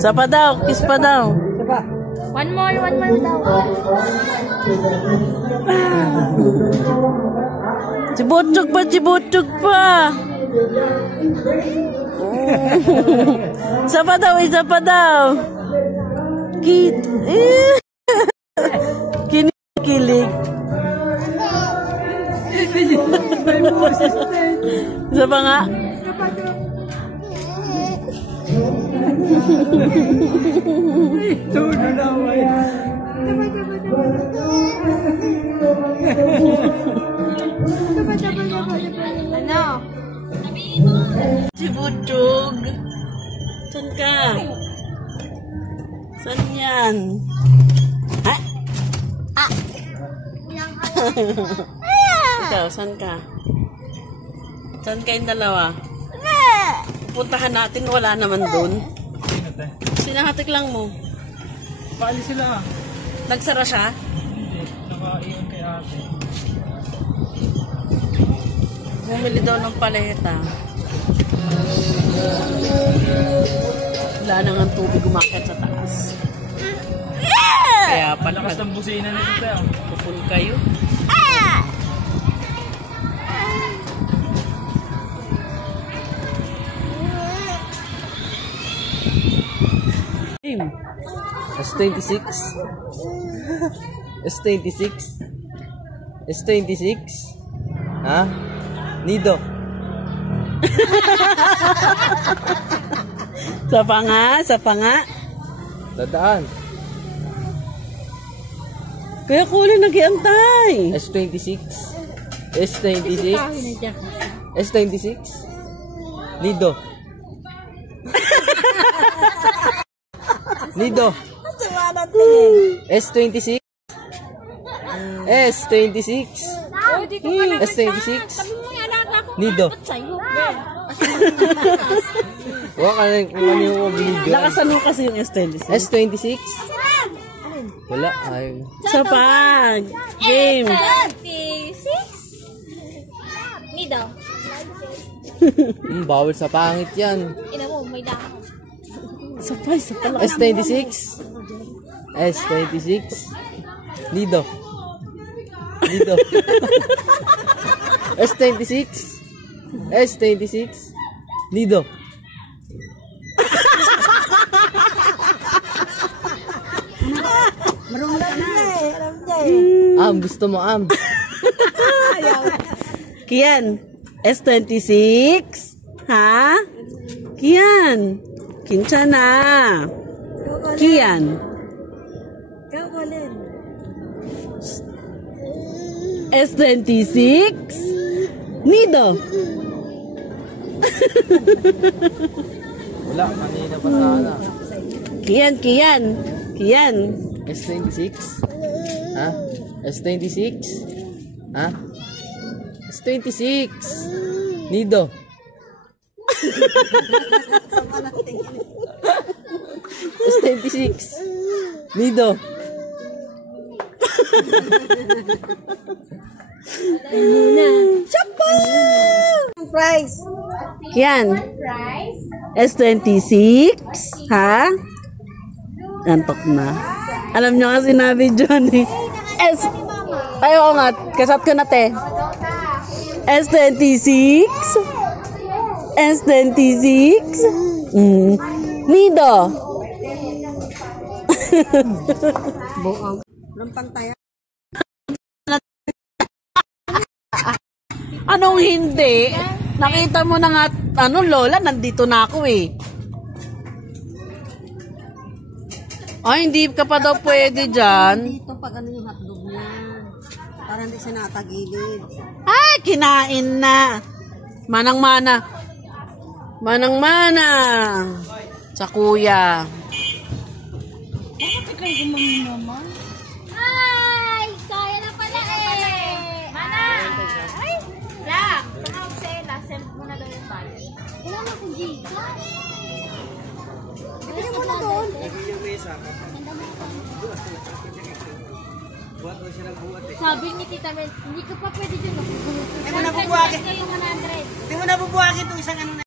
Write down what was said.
Isa pa daw, kiss pa daw. One more daw. Cibutug pa. Isa pa daw. Kinikilig. Isa pa nga. Ano? Cibutug. Saan ka? Saan yan? Ha? Ikaw, saan ka? Saan kayong dalawa? Puntahan natin, wala naman doon. Sinahatik lang mo. Paalis sila. Nagsara siya? Hindi. Nakaiyon kay ate. Bumili daw ng paleta. Wala nang ang tubig umakit sa taas. Kaya pala Lakas ng busina nito tayo. pupul kayo. S26 S26 S26 ha? Nido Sa panga. dadaan Kaya kulo nag-iantay. S26 S26 S26 Nido Nido S26 S26 S26 Nido wala ka rin kung ano yung obligo Nakasan mo kasi yung S26. S26 wala ay Sa pag. Game. 26? Nido. bawal sa pangit yan Ina mo, may dahon. Sa pala. S26 S26 Nido S26 S26 Nido Marunong ka na. gusto mo Kian. S26. Ha? Kian. Kinsa na. Kian. S26. Nido. wala kanina pa sana Kian. S26 ha? S26 ha? S26 Nido S26 Nido Siapa? Kian. S26. Ha? Antok na. Alam nyo nga sinabi dyan eh. Ayaw nga. Kasat ko na te. S26. S26. Nido. Anong hindi? Nakita mo na nga, Lola, nandito na ako eh. Ay, hindi ka pa daw pwede dyan. Dito pag ano yung hotdog niya. Para hindi siya natagilid. Ay, kinain na. Manang-mana. Sa kuya. Bakit ikaw gumamit naman? Ay! Kaya na pala eh! Mana! Ay! Black! Tumawag sa Ella. Send mo na daw yung bayad. Kailan ako, Giga? Bibili mo na doon. Sabi ni Tita Mel, hindi ka pa pwede dyan. Hindi mo nabubuhagi. Hindi mo nabubuhagi itong isang ano na.